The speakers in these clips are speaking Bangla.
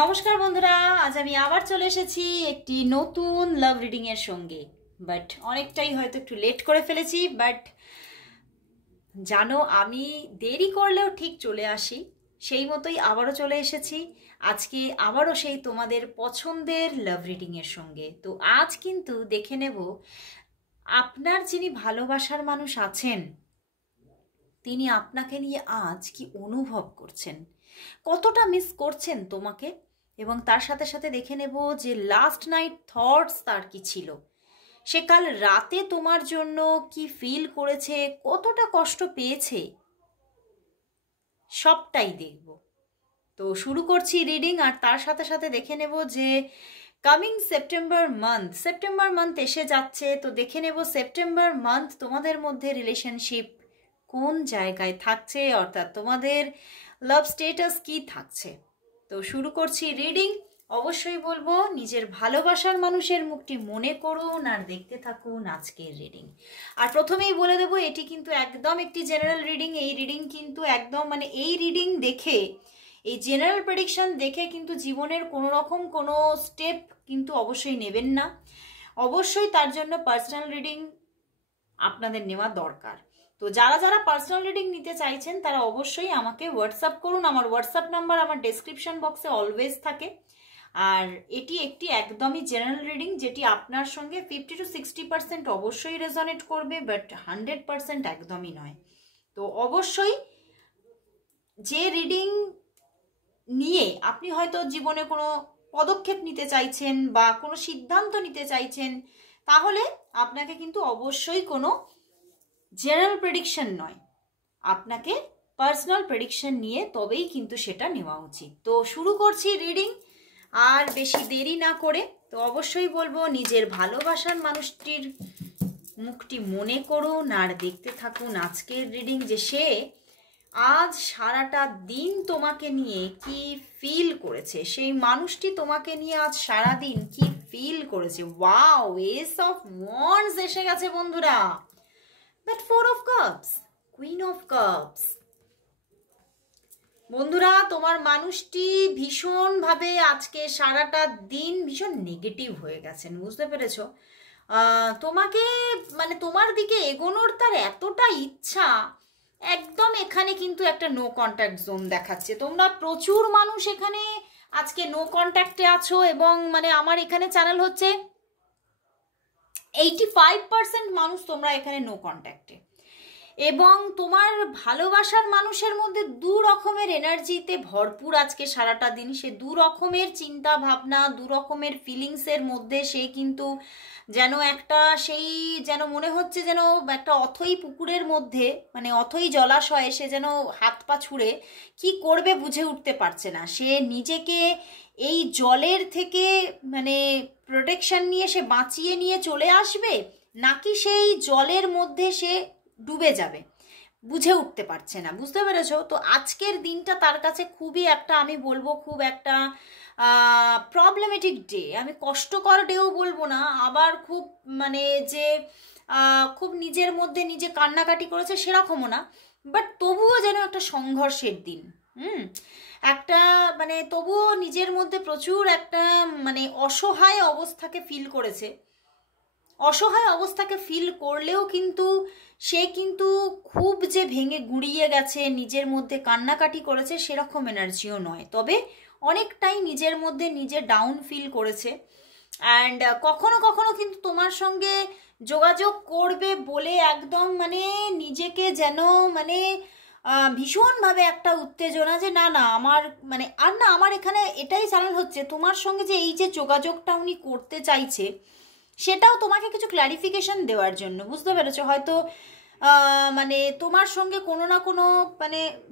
নমস্কার বন্ধুরা, আজ আমি আবার চলে এসেছি একটি নতুন লাভ রিডিং এর সঙ্গে। বাট অনেকটাই হয়তো একটু লেট করে ফেলেছি, বাট জানো আমি দেরি করলেও ঠিক চলে আসি, সেই মতোই আবারও চলে এসেছি আজকে আবারও সেই তোমাদের পছন্দের লাভ রিডিং এর সঙ্গে। তো আজ কিন্তু দেখে নেব আপনার যিনি ভালোবাসার মানুষ আছেন তিনি আপনাকে নিয়ে আজ কি অনুভব করছেন, কতটা মিস করছেন তোমাকে, এবং তার সাথে সাথে দেখে নেব যে লাস্ট নাইট থটস তার কি ছিল, সে কাল রাতে তোমার জন্য কি ফিল করেছে, কতটা কষ্ট পেয়েছে, সবটাই দেখব। তো শুরু করছি রিডিং, আর তার সাথে সাথে দেখে নেব যে কামিং সেপ্টেম্বর মান্থ এসে যাচ্ছে। তো দেখে নেব সেপ্টেম্বর মান্থ তোমাদের মধ্যে রিলেশনশিপ কোন জায়গায় থাকছে, অর্থাৎ তোমাদের লাভ স্টেটাস কি থাকছে। তো শুরু করছি রিডিং। অবশ্যই বলবো নিজের ভালোবাসার মানুষের মুখটি মনে করুন আর দেখতে থাকুন আজকের রিডিং। আর প্রথমেই বলে দেবো এটি কিন্তু একদম একটি জেনারেল রিডিং। এই রিডিং কিন্তু একদম এই রিডিং দেখে, এই জেনারেল প্রেডিকশন দেখে কিন্তু জীবনের কোনো রকম কোনো স্টেপ কিন্তু অবশ্যই নেবেন না। অবশ্যই তার জন্য পার্সোনাল রিডিং আপনাদের নেওয়া দরকার। তো যারা যারা পার্সোনাল রিডিং নিতে চাইছেন তারা অবশ্যই আমাকে হোয়াটসঅ্যাপ করুন। আমার হোয়াটসঅ্যাপ নাম্বার আমার ডেসক্রিপশন বক্সে অলওয়েজ থাকে। আর এটি একটি একদমই জেনারেল রিডিং, যেটি আপনার সঙ্গে 50 to 60% অবশ্যই রেজনেট করবে, বাট 100% একদমই নয়। তো অবশ্যই যে রিডিং নিয়ে আপনি হয়তো জীবনে কোনো পদক্ষেপ নিতে চাইছেন বা কোনো সিদ্ধান্ত নিতে চাইছেন, তাহলে আপনাকে কিন্তু অবশ্যই কোনো জেনারেল প্রেডিকশন নয়, আপনাকে পার্সোনাল প্রেডিকশন নিয়ে তবেই কিন্তু সেটা নেওয়া উচিত। তো শুরু করছি রিডিং আর বেশি দেরি না করে। তো অবশ্যই বলবো নিজের ভালোবাসার মানুষটির মুখটি মনে করুন আর দেখতে থাকুন আজকের রিডিং, যে সে আজ সারাটা দিন তোমাকে নিয়ে কি ফিল করেছে, সেই মানুষটি তোমাকে নিয়ে আজ সারা দিন কি ফিল করেছে। ওয়াও, এস অফ ওয়ান্ডস এসে গেছে বন্ধুরা, but 4 of cups, queen of cups. বন্ধুরা তোমার মানুষটি ভীষণভাবে আজকে সারাটা দিন ভীষণ নেগেটিভ হয়ে গেছেন, বুঝতে পেরেছো? তোমাকে তোমার দিকে এগোনোর তার এতটা ইচ্ছা, একদম এখানে কিন্তু একটা নো কন্ট্যাক্ট জোন দেখাচ্ছে। তোমরা প্রচুর মানুষ এখানে আজকে নো কন্ট্যাক্টে আছো, এবং আমার এখানে চ্যানেল হচ্ছে 85% মানুষ তোমরা এখানে নো কন্ট্যাক্টে, এবং তোমার ভালোবাসার মানুষের মধ্যে দু রকমের এনার্জিতে ভরপুর আজকে সারাটা দিন। সে দু রকমের চিন্তা ভাবনা, দু রকমের ফিলিংসের মধ্যে সে কিন্তু যেন একটা যেন মনে হচ্ছে যেন একটা অথই পুকুরের মধ্যে, অথই জলাশয়ে সে যেন হাত পা ছুঁড়ে কি করবে বুঝে উঠতে পারছে না। সে নিজেকে এই জলের থেকে প্রোটেকশন নিয়ে সে বাঁচিয়ে নিয়ে চলে আসবে, নাকি সেই জলের মধ্যে সে ডুবে যাবে, বুঝে উঠতে পারছে না, বুঝতে পেরেছো? তো আজকের দিনটা তার কাছে খুবই একটা, আমি বলবো খুব একটা প্রবলেমেটিক ডে। আমি কষ্টকর ডেও বলবো না, আবার খুব যে খুব নিজের মধ্যে নিজে কান্নাকাটি করেছে সেরকমও না, বাট তবুও যেন একটা সংঘর্ষের দিন। একটা তবুও নিজের মধ্যে প্রচুর একটা অসহায় অবস্থাকে ফিল করেছে। অসহায় অবস্থাকে ফিল করলেও কিন্তু সে কিন্তু খুব যে ভেঙে গুঁড়িয়ে গেছে, নিজের মধ্যে কান্নাকাটি করেছে সেরকম এনার্জিও নয়, তবে অনেকটাই নিজের মধ্যে নিজে ডাউন ফিল করেছে। অ্যান্ড কখনো কখনো কিন্তু তোমার সঙ্গে যোগাযোগ করবে বলে একদম নিজেকে যেন ভীষণভাবে একটা উত্তেজনা, যে না না আমার আর না, আমার এখানে এটাই চ্যানেল হচ্ছে তোমার সঙ্গে যে এই যে যোগাযোগটা উনি করতে চাইছে সেটাও তোমাকে কিছু ক্ল্যারিফিকেশন দেওয়ার জন্য, বুঝতে পেরেছো? হয়তো তোমার সঙ্গে কোনো না কোনো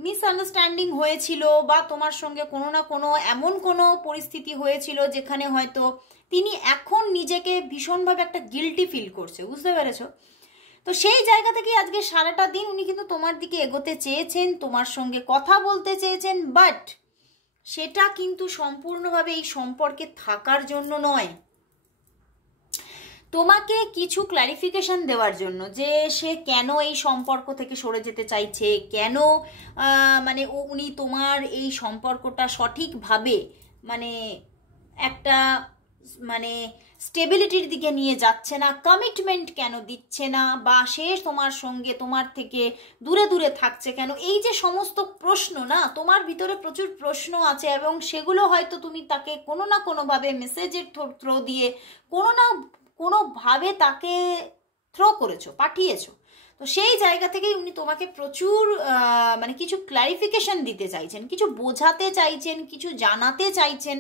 মিসআন্ডারস্ট্যান্ডিং হয়েছিল, বা তোমার সঙ্গে কোনো না কোনো এমন কোনো পরিস্থিতি হয়েছিল যেখানে হয়তো তিনি এখন নিজেকে ভীষণভাবে একটা গিল্টি ফিল করছে, বুঝতে পেরেছো? তো সেই জায়গা থেকে আজকে সারাটা দিন উনি কিন্তু তোমার দিকে এগোতে চেয়েছেন, তোমার সঙ্গে কথা বলতে চেয়েছেন, বাট সেটা কিন্তু সম্পূর্ণভাবে এই সম্পর্কে থাকার জন্য নয়, তোমাকে কিছু ক্ল্যারিফিকেশন দেওয়ার জন্য, যে সে কেন এই সম্পর্ক থেকে সরে যেতে চাইছে, কেন উনি তোমার এই সম্পর্কটা সঠিকভাবে মানে একটা মানে স্টেবিলিটির দিকে নিয়ে যাচ্ছে না, কমিটমেন্ট কেন দিচ্ছে না, বা সে তোমার সঙ্গে তোমার থেকে দূরে দূরে থাকছে কেন, এই যে সমস্ত প্রশ্ন না, তোমার ভিতরে প্রচুর প্রশ্ন আছে এবং সেগুলো হয়তো তুমি তাকে কোনো না কোনোভাবে মেসেজের থ্রো দিয়ে কোনো না কোনোভাবে তাকে থ্রো করেছো, পাঠিয়েছো। তো সেই জায়গা থেকেই উনি তোমাকে প্রচুর মানে কিছু ক্লারিফিকেশন দিতে চাইছেন, কিছু বোঝাতে চাইছেন, কিছু জানাতে চাইছেন,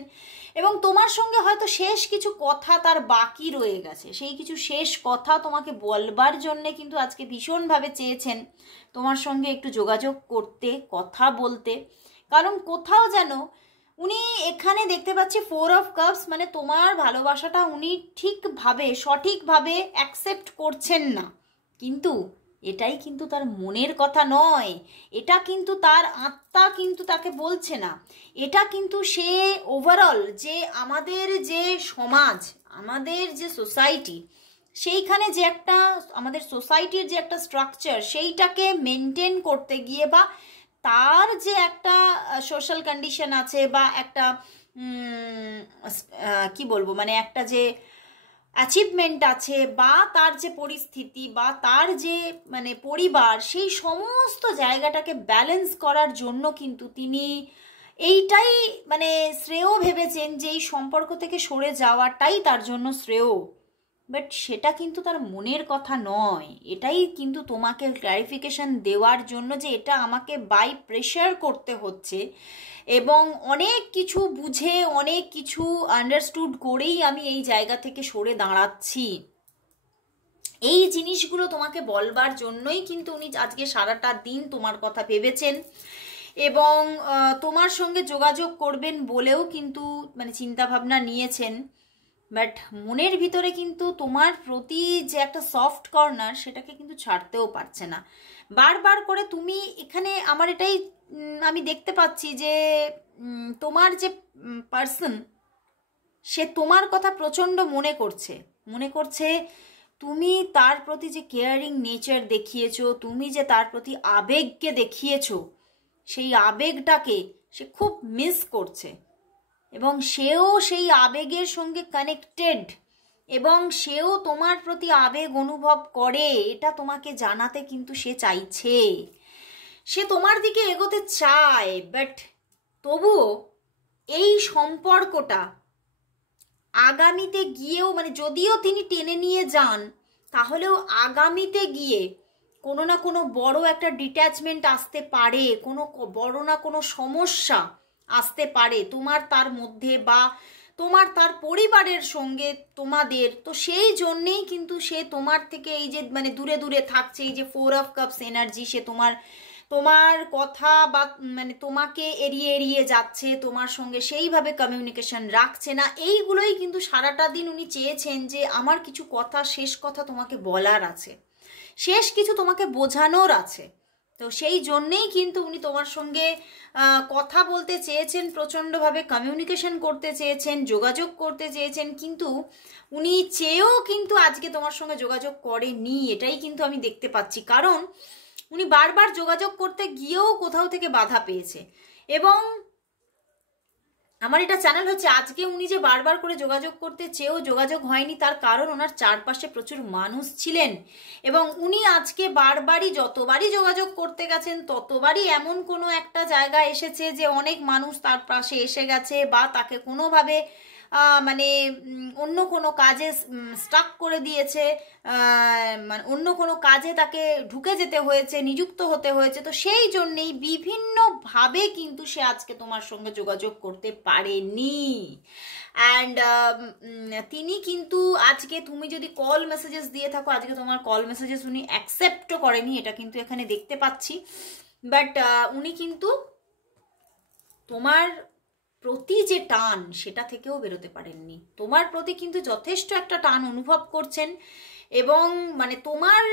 এবং তোমার সঙ্গে হয়তো শেষ কিছু কথা তার বাকি রয়ে গেছে, সেই কিছু শেষ কথা তোমাকে বলবার জন্যে কিন্তু আজকে ভীষণভাবে চেয়েছেন তোমার সঙ্গে একটু যোগাযোগ করতে, কথা বলতে। কারণ কোথাও যেন উনি এখানে দেখতে পাচ্ছি 4 অফ কাপস, মানে তোমার ভালোবাসাটা উনি ঠিকভাবে সঠিকভাবে অ্যাকসেপ্ট করছেন না। কিন্তু এটাই কিন্তু তার মনের কথা নয়, এটা কিন্তু তার আত্মা কিন্তু তাকে বলছে না, এটা কিন্তু সে ওভারঅল যে আমাদের যে সমাজ, আমাদের যে সোসাইটি, সেইখানে যে একটা আমাদের সোসাইটির যে একটা স্ট্রাকচার, সেইটাকে মেনটেন করতে গিয়ে বা তার যে একটা সোশ্যাল কন্ডিশন আছে বা একটা কি বলবো, মানে একটা যে অ্যাচিভমেন্ট আছে বা তার যে পরিস্থিতি বা তার যে মানে পরিবার, সেই সমস্ত জায়গাটাকে ব্যালেন্স করার জন্য কিন্তু তিনি এইটাই মানে শ্রেয় ভেবেছেন যে এই সম্পর্ক থেকে সরে যাওয়াটাই তার জন্য শ্রেয়। বাট সেটা কিন্তু তার মনের কথা নয়, এটাই কিন্তু তোমাকে ক্লারিফিকেশন দেওয়ার জন্য যে এটা আমাকে বাই প্রেশার করতে হচ্ছে এবং অনেক কিছু বুঝে অনেক কিছু আন্ডারস্টুড করেই আমি এই জায়গা থেকে সরে দাঁড়াচ্ছি। এই জিনিসগুলো তোমাকে বলবার জন্যই কিন্তু উনি আজকে সারাটা দিন তোমার কথা ভেবেছেন এবং তোমার সঙ্গে যোগাযোগ করবেন বলেও কিন্তু মানে চিন্তাভাবনা নিয়েছেন। বাট মনের ভিতরে কিন্তু তোমার প্রতি যে একটা সফট কর্নার, সেটাকে কিন্তু ছাড়তেও পারছে না। বারবার করে তুমি এখানে আমার এটাই আমি দেখতে পাচ্ছি যে তোমার যে পার্সন, সে তোমার কথা প্রচণ্ড মনে করছে তুমি তার প্রতি যে কেয়ারিং নেচার দেখিয়েছো, তুমি যে তার প্রতি আবেগকে দেখিয়েছো, সেই আবেগটাকে সে খুব মিস করছে এবং সেও সেই আবেগের সঙ্গে কানেক্টেড এবং সেও তোমার প্রতি আবেগ অনুভব করে, এটা তোমাকে জানাতে কিন্তু সে চাইছে, সে তোমার দিকে এগোতে চায়। বাট তবুও এই সম্পর্কটা আগামীতে গিয়েও মানে যদিও তিনি টেনে নিয়ে যান, তাহলেও আগামীতে গিয়ে কোনো না কোনো বড় একটা ডিট্যাচমেন্ট আসতে পারে, কোনো বড় না কোনো সমস্যা আসতে পারে তোমার তার মধ্যে বা তোমার তার পরিবারের সঙ্গে তোমাদের। তো সেই জন্যেই কিন্তু সে তোমার থেকে এই যে মানে দূরে দূরে থাকছে, এই যে 4 অফ কাপস এনার্জি, সে তোমার কথা বা মানে তোমাকে এড়িয়ে এড়িয়ে যাচ্ছে, তোমার সঙ্গে সেইভাবে কমিউনিকেশন রাখছে না। এইগুলোই কিন্তু সারাটা দিন উনি চেয়েছেন যে আমার কিছু কথা, শেষ কথা তোমাকে বলার আছে, শেষ কিছু তোমাকে বোঝানোর আছে। তো সেই জন্যেই কিন্তু উনি তোমার সঙ্গে কথা বলতে চেয়েছেন, প্রচণ্ডভাবে কমিউনিকেশন করতে চেয়েছেন, যোগাযোগ করতে চেয়েছেন, কিন্তু উনি চেয়েও কিন্তু আজকে তোমার সঙ্গে যোগাযোগ করেনি, এটাই কিন্তু আমি দেখতে পাচ্ছি। কারণ উনি বারবার যোগাযোগ করতে গিয়েও কোথাও থেকে বাধা পেয়েছে এবং আমার এটা চ্যানেল হচ্ছে, আজকে উনি যে বারবার করে যোগাযোগ করতে চেয়েও যোগাযোগ হয়নি, তার কারণ ওনার চারপাশে প্রচুর মানুষ ছিলেন এবং উনি আজকে বারবারই যতবারই যোগাযোগ করতে গেছেন ততবারই এমন কোনো একটা জায়গা এসেছে যে অনেক মানুষ তার পাশে এসে গেছে বা তাকে কোনোভাবে মানে অন্য কোনো কাজে স্টাক করে দিয়েছে, মানে অন্য কোনো কাজে তাকে ঢুকে যেতে হয়েছে, নিযুক্ত হতে হয়েছে। তো সেই জন্যেই বিভিন্নভাবে কিন্তু সে আজকে তোমার সঙ্গে যোগাযোগ করতে পারেনি। অ্যান্ড তিনি কিন্তু আজকে তুমি যদি কল মেসেজেস দিয়ে থাকো, আজকে তোমার কল মেসেজেস উনি অ্যাকসেপ্টও করেনি, এটা কিন্তু এখানে দেখতে পাচ্ছি। বাট উনি কিন্তু তোমার প্রতি যে টান, সেটা থেকেও বেরোতে পারেননি। তোমার প্রতি কিন্তু যথেষ্ট একটা টান অনুভব করছেন এবং মানে তোমার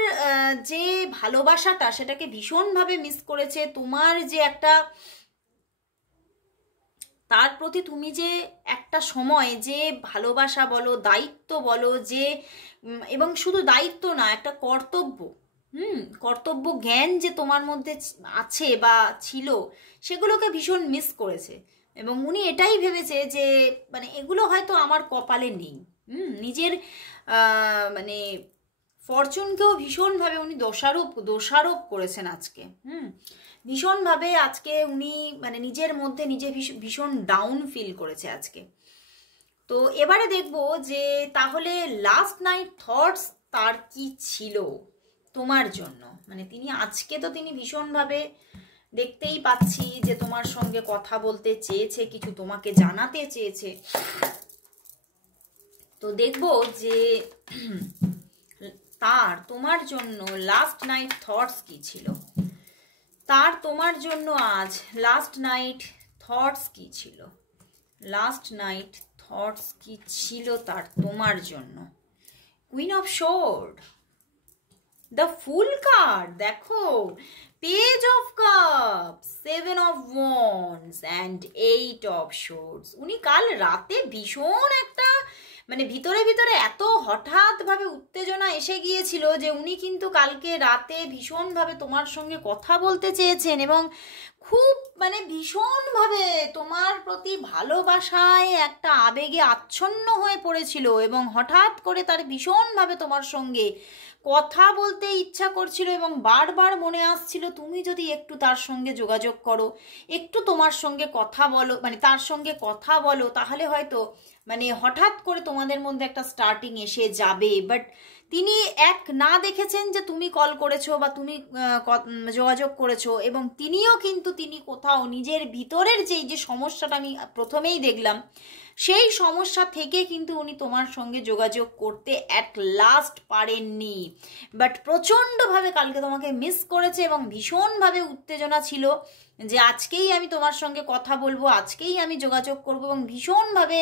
যে ভালোবাসাটা, সেটাকে ভীষণভাবে মিস করেছে। তোমার যে একটা তার প্রতি তুমি যে একটা সময় যে ভালোবাসা বলো, দায়িত্ব বলো, যে এবং শুধু দায়িত্ব না, একটা কর্তব্য, কর্তব্য জ্ঞান যে তোমার মধ্যে আছে বা ছিল, সেগুলোকে ভীষণ মিস করেছে। এবং উনি এটাই ভেবেছে যে মানে এগুলো হয়তো আমার কপালে নেই। নিজের মানে ফরচুনকেও ভীষণভাবে উনি দোষারোপ করেছেন আজকে। ভীষণভাবে আজকে উনি মানে নিজের মধ্যে নিজে ভীষণ ডাউন ফিল করেছে আজকে। তো এবারে দেখবো যে তাহলে লাস্ট নাইট থটস তার কি ছিল তোমার জন্য। মানে তিনি ভীষণভাবে দেখতেই পাচ্ছি যে তোমার সঙ্গে কথা বলতে চেয়েছে, কিছু তোমাকে জানাতে চেয়েছে। তো দেখবো যে তার তোমার জন্য লাস্ট নাইট থটস কি ছিল, তার তোমার জন্য আজ লাস্ট নাইট থটস কি ছিল, লাস্ট নাইট থটস কি ছিল তার তোমার জন্য। Queen of sword, the fool card, দেখো page of cups, 7 of wands and 8 of swords. উনি কাল রাতে ভীষণ একটা মানে ভিতরে ভিতরে এত হঠাৎভাবে উত্তেজনা এসে গিয়েছিল যে উনি কিন্তু কালকে রাতে ভীষণভাবে তোমার সঙ্গে কথা বলতে চেয়েছেন এবং খুব মানে ভীষণভাবে তোমার প্রতি ভালোবাসায় একটা আবেগে আচ্ছন্ন হয়ে পড়েছিল এবং হঠাৎ করে তার ভীষণভাবে তোমার সঙ্গে কথা বলতে ইচ্ছা করছিল এবং বারবার মনে আসছিল তুমি যদি একটু তার সঙ্গে যোগাযোগ করো, একটু তোমার সঙ্গে কথা বলো, মানে তার সঙ্গে কথা বলো, তাহলে হয়তো মানে হঠাৎ করে তোমাদের মধ্যে একটা স্টার্টিং এসে যাবে। বাট তিনি না দেখেছেন যে তুমি কল করেছো বা তুমি যোগাযোগ করেছো, এবং তিনি কোথাও নিজের ভিতরের যে সমস্যাটা আমি প্রথমেই দেখলাম, সেই সমস্যা থেকে কিন্তু উনি তোমার সঙ্গে যোগাযোগ করতে অ্যাট লাস্ট পারেননি। বাট প্রচণ্ডভাবে কালকে তোমাকে মিস করেছে এবং ভীষণভাবে উত্তেজনা ছিল যে আজকেই আমি তোমার সঙ্গে কথা বলবো, আজকেই আমি যোগাযোগ করব, এবং ভীষণভাবে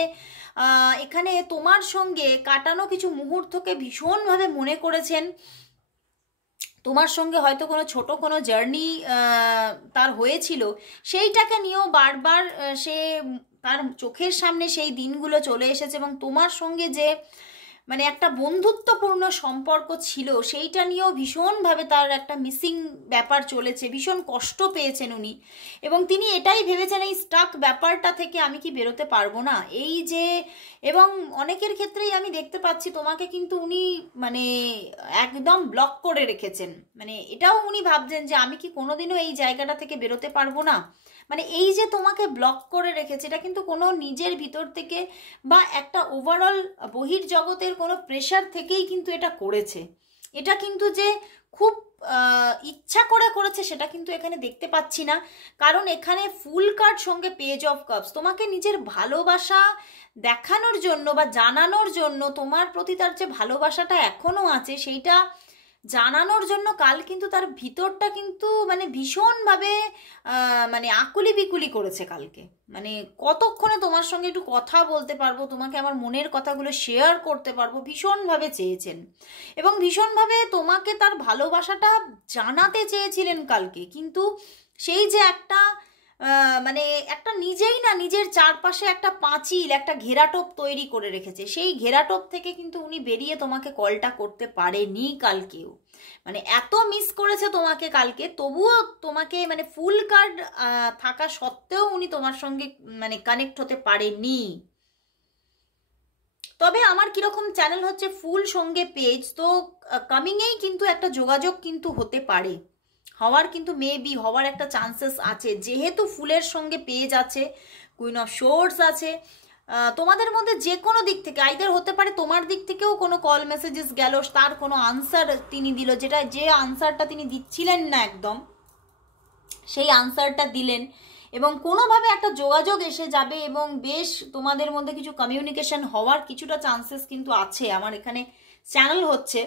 এখানে তোমার সঙ্গে কাটানো কিছু মুহূর্তকে ভীষণভাবে মনে করেছেন। তোমার সঙ্গে হয়তো ছোট কোনো জার্নি তার হয়েছিল, সেইটাকে নিয়েও বারবার সে তার চোখের সামনে সেই দিনগুলো চলে এসেছে এবং তোমার সঙ্গে যে মানে একটা বন্ধুত্বপূর্ণ সম্পর্ক ছিল সেইটা নিয়েও ভীষণভাবে তার একটা মিসিং ব্যাপার চলেছে, ভীষণ কষ্ট পেয়েছেন উনি। এবং তিনি এটাই ভেবেছেন এই স্টাক ব্যাপারটা থেকে আমি কি বেরোতে পারবো না, এই যে, এবং অনেকের ক্ষেত্রেই আমি দেখতে পাচ্ছি তোমাকে কিন্তু উনি মানে একদম ব্লক করে রেখেছেন। মানে এটাও উনি ভাবছেন যে আমি কি কোনোদিনও এই জায়গাটা থেকে বেরোতে পারবো না। মানে এই যে তোমাকে ব্লক করে রেখেছে, এটা কিন্তু কোনো নিজের ভিতর থেকে বা একটা ওভারঅল বহির্জগতের কোনো প্রেশার থেকেই কিন্তু এটা করেছে। এটা কিন্তু যে খুব ইচ্ছা করে করেছে সেটা কিন্তু এখানে দেখতে পাচ্ছি না, কারণ এখানে ফুল কার্ড সঙ্গে পেজ অফ কাপস, তোমাকে নিজের ভালোবাসা দেখানোর জন্য বা জানানোর জন্য, তোমার প্রতি তার যে ভালোবাসাটা এখনো আছে সেইটা জানানোর জন্য কাল কিন্তু তার ভিতরটা কিন্তু মানে ভীষণভাবে মানে আকুলি বিকুলি করেছে কালকে। মানে কতক্ষণে তোমার সঙ্গে একটু কথা বলতে পারবো, তোমাকে আমার মনের কথাগুলো শেয়ার করতে পারবো, ভীষণভাবে চেয়েছেন এবং ভীষণভাবে তোমাকে তার ভালোবাসাটা জানাতে চেয়েছিলেন কালকে। কিন্তু সেই যে একটা মানে একটা নিজেই না নিজের চারপাশে একটা পাঁচিল, একটা ঘেরাটোপ তৈরি করে রেখেছে, সেই ঘেরাটোপ থেকে কিন্তু উনি বেরিয়ে তোমাকে কলটা করতে পারেনি কালকেও। মানে এত মিস করেছে তোমাকে কালকে, তবুও তোমাকে মানে ফুল কার্ড থাকা সত্ত্বেও উনি তোমার সঙ্গে মানে কানেক্ট হতে পারেনি। তবে আমার কিরকম চ্যানেল হচ্ছে ফুল সঙ্গে পেজ, তো কামিংয়েই কিন্তু একটা যোগাযোগ কিন্তু হতে পারে, হওয়ার কিন্তু মেবি হওয়ার একটা চান্সেস আছে, যেহেতু ফুলের সঙ্গে পেজ আছে, কুইন অফ সোর্ডস আছে। তোমাদের মধ্যে যে কোনো দিক থেকে আইদার হতে পারে তোমার দিক থেকেও কোনো কল মেসেজেস গেল, তার কোনো আনসার তিনি দিল, যে আনসারটা তিনি দিচ্ছিলেন না একদম, সেই আনসারটা দিলেন এবং কোনোভাবে একটা যোগাযোগ এসে যাবে এবং বেশ তোমাদের মধ্যে কিছু কমিউনিকেশন হওয়ার কিছুটা চান্সেস কিন্তু আছে আমার এখানে চ্যানেল হচ্ছে।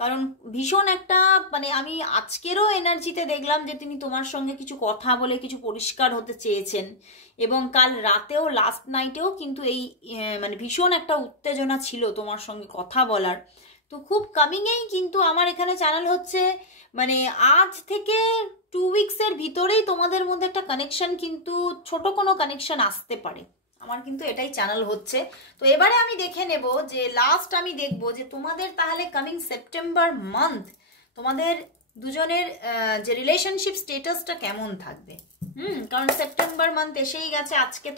কারণ ভীষণ একটা মানে আমি আজকেরও এনার্জিতে দেখলাম যে তিনি তোমার সঙ্গে কিছু কথা বলে কিছু পরিষ্কার হতে চেয়েছেন, এবং কাল রাতেও লাস্ট নাইটেও কিন্তু এই মানে ভীষণ একটা উত্তেজনা ছিল তোমার সঙ্গে কথা বলার। তো খুব কামিংয়েই কিন্তু আমার এখানে চ্যানেল হচ্ছে মানে আজ থেকে 2 উইকসের ভিতরেই তোমাদের মধ্যে একটা কানেকশন, কিন্তু ছোট কোনো কানেকশন আসতে পারে, আমার কিন্তু এটাই চ্যানেল হচ্ছে। তো এবারে আমি দেখে নেব যে লাস্ট আমি দেখব যে তোমাদের তাহলে কামিং সেপ্টেম্বর মান্থ তোমাদের দুজনের যে রিলেশনশিপ স্টেটাসটা কেমন থাকবে। কারণ সেপ্টেম্বর মান্থ এসেই গেছে। আজকে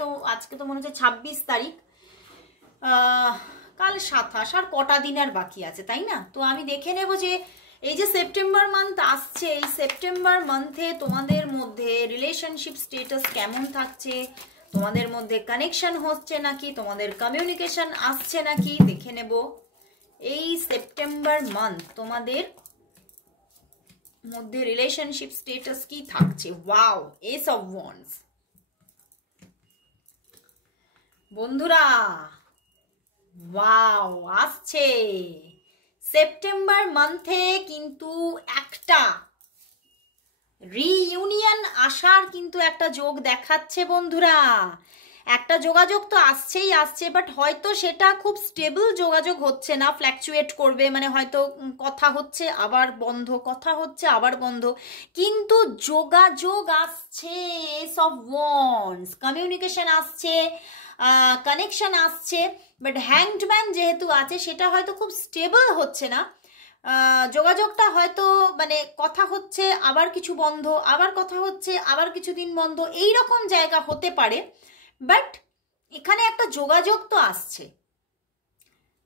তো মনে হচ্ছে 26 তারিখ, কাল 27, আর কটা দিন আর বাকি আছে, তাই না? তো আমি দেখে নেব যে এই যে সেপ্টেম্বর মান্থ আসছে, এই সেপ্টেম্বর মান্থে তোমাদের মধ্যে রিলেশনশিপ স্টেটাস কেমন থাকছে, তোমাদের মধ্যে কানেকশন হচ্ছে নাকি, তোমাদের কমিউনিকেশন আসছে নাকি, দেখে নেব এই সেপ্টেম্বর মান্থ তোমাদের মধ্যে রিলেশনশিপ স্টেটাস কি থাকছে। ওয়াও, এস অফ ওয়ান্ডস বন্ধুরা, ওয়াও আসছে সেপ্টেম্বর মান্থে কিন্তু একটা রিইউনিয়ন আসার কিন্তু একটা যোগ দেখাচ্ছে বন্ধুরা। একটা যোগাযোগ তো আসছেই আসছে, বাট হয়তো সেটা খুব স্টেবল যোগাযোগ হচ্ছে না, ফ্ল্যাকচুয়েট করবে, মানে হয়তো কথা হচ্ছে আবার বন্ধ, কথা হচ্ছে আবার বন্ধ, কিন্তু যোগাযোগ আসছে, এস অফ ওয়ান্ডস, কমিউনিকেশন আসছে, কানেকশন আসছে, বাট হ্যাংড ম্যান যেহেতু আছে সেটা হয়তো খুব স্টেবল হচ্ছে না। যোগাযোগটা হয়তো মানে কথা হচ্ছে আবার কিছু বন্ধ, আবার কথা হচ্ছে আবার কিছুদিন বন্ধ, এই রকম জায়গা হতে পারে, বাট এখানে একটা যোগাযোগ তো আসছে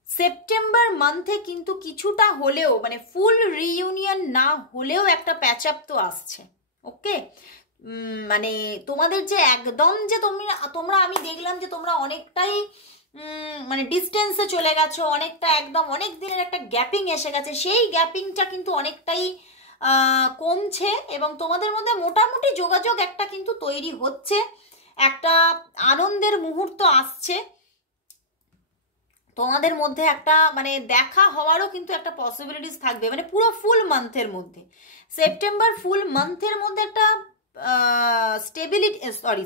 সেপ্টেম্বর মান্থে, কিন্তু কিছুটা হলেও মানে ফুল রিইউনিয়ন না হলেও একটা প্যাচ আপ তো আসছে। ওকে, মানে তোমাদের যে একদম যে তোমরা আমি দেখলাম যে তোমরা অনেকটাই মানে ডিস্টেন্সে চলে গেছো, অনেকটা একদম অনেক দিনের একটা গ্যাপিং এসে গেছে, সেই গ্যাপিংটা কিন্তু অনেকটাই কমছে এবং তোমাদের মধ্যে মোটামুটি যোগাযোগ একটা কিন্তু তৈরি হচ্ছে, একটা আনন্দের মুহূর্ত আসছে তোমাদের মধ্যে, একটা মানে দেখা হওয়ারও কিন্তু একটা পসিবিলিটিস থাকবে, মানে পুরো ফুল মান্থের মধ্যে, সেপ্টেম্বর ফুল মান্থের মধ্যে একটা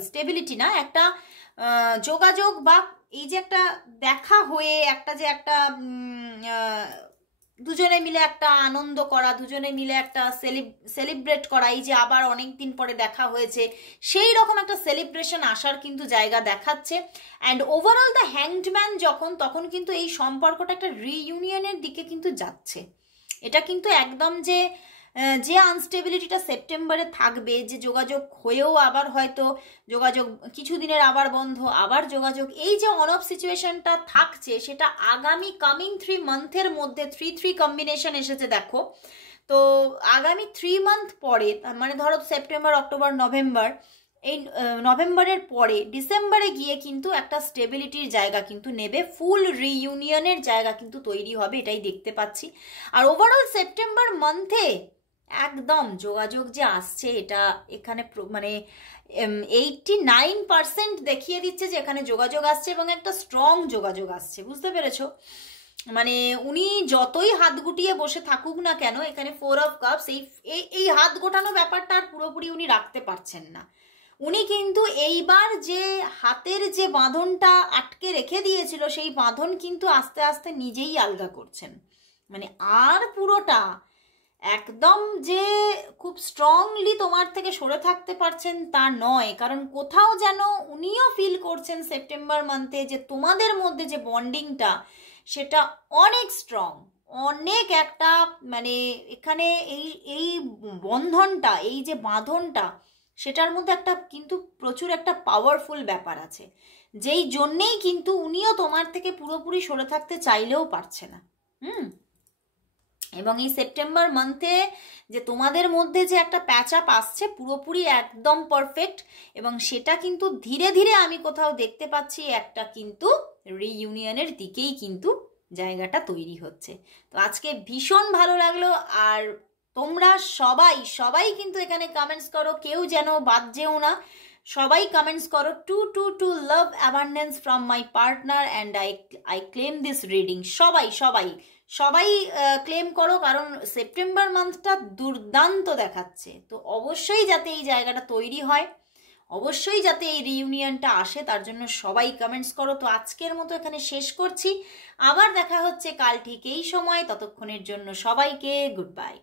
স্টেবিলিটি না, একটা যোগাযোগ বা এই যে একটা দেখা হয়ে একটা যে একটা দুজনে মিলে একটা আনন্দ করা, দুজনে মিলে একটা সেলিব্রেট করা, এই যে আবার অনেক দিন পরে দেখা হয়েছে, সেই রকম একটা সেলিব্রেশন আসার কিন্তু জায়গা দেখাচ্ছে। And overall the hanged man তখন কিন্তু এই সম্পর্কটা একটা রিইউনিয়নের দিকে কিন্তু যাচ্ছে। এটা কিন্তু একদম যে আনস্টেবিলিটিটা সেপ্টেম্বরে থাকবে, যে যোগাযোগ হয়েও আবার হয়তো যোগাযোগ কিছুদিনের আবার বন্ধ, আবার যোগাযোগ, এই যে অন অফ সিচুয়েশনটা থাকছে, সেটা আগামী কামিং 3 মান্থের মধ্যে 3-3 কম্বিনেশন এসেছে দেখো। তো আগামী 3 মান্থ পরে, মানে ধরো সেপ্টেম্বর, অক্টোবর, নভেম্বর, এই নভেম্বরের পরে ডিসেম্বরে গিয়ে কিন্তু একটা স্টেবিলিটির জায়গা কিন্তু নেবে, ফুল রিইউনিয়নের জায়গা কিন্তু তৈরি হবে, এটাই দেখতে পাচ্ছি। আর ওভারঅল সেপ্টেম্বর মান্থে একদম যোগাযোগ যে আসছে, এটা এখানে মানে 89% দেখিয়ে দিচ্ছে যে এখানে যোগাযোগ আসছে এবং একটা স্ট্রং যোগাযোগ আসছে, বুঝতে পেরেছো? মানে উনি যতই হাত গুটিয়ে বসে থাকুক না কেন, এখানে 4 অফ কাপস, এই হাত গোটানো ব্যাপারটা আর পুরোপুরি উনি রাখতে পারছেন না। উনি কিন্তু এইবার যে হাতের যে বাঁধনটা আটকে রেখে দিয়েছিল, সেই বাঁধন কিন্তু আস্তে আস্তে নিজেই আলগা করছেন, মানে আর পুরোটা একদম যে খুব স্ট্রংলি তোমার থেকে সরে থাকতে পারছেন তা নয়, কারণ কোথাও যেন উনিও ফিল করছেন সেপ্টেম্বর মান্থে যে তোমাদের মধ্যে যে বন্ডিংটা সেটা অনেক স্ট্রং, অনেক একটা মানে এখানে এই বন্ধনটা, এই যে বাঁধনটা, সেটার মধ্যে একটা কিন্তু প্রচুর একটা পাওয়ারফুল ব্যাপার আছে, যেই জন্যেই কিন্তু উনিও তোমার থেকে পুরোপুরি সরে থাকতে চাইলেও পারছে না। এবং এই সেপ্টেম্বর মান্থে যে তোমাদের মধ্যে যে একটা প্যাচ আপ আসছে পুরোপুরি একদম পারফেক্ট, এবং সেটা কিন্তু ধীরে ধীরে আমি কোথাও দেখতে পাচ্ছি একটা কিন্তু রিইউনিয়নের দিকেই কিন্তু জায়গাটা তৈরি হচ্ছে। তো আজকে ভীষণ ভালো লাগলো, আর তোমরা সবাই কিন্তু এখানে কমেন্টস করো, কেউ যেন বাদ যেও না, সবাই কমেন্টস করো to love abundance from my partner and I claim this reading. সবাই ক্লেম করো, কারণ সেপ্টেম্বর মান্থটা দুর্দান্ত দেখাচ্ছে। তো অবশ্যই যাতে এই জায়গাটা তৈরি হয়, অবশ্যই যাতে এই রিইউনিয়নটা আসে, তার জন্য সবাই কমেন্টস করো। তো আজকের মতো এখানে শেষ করছি, আবার দেখা হচ্ছে কাল ঠিক এই সময়, ততক্ষণের জন্য সবাইকে গুড বাই।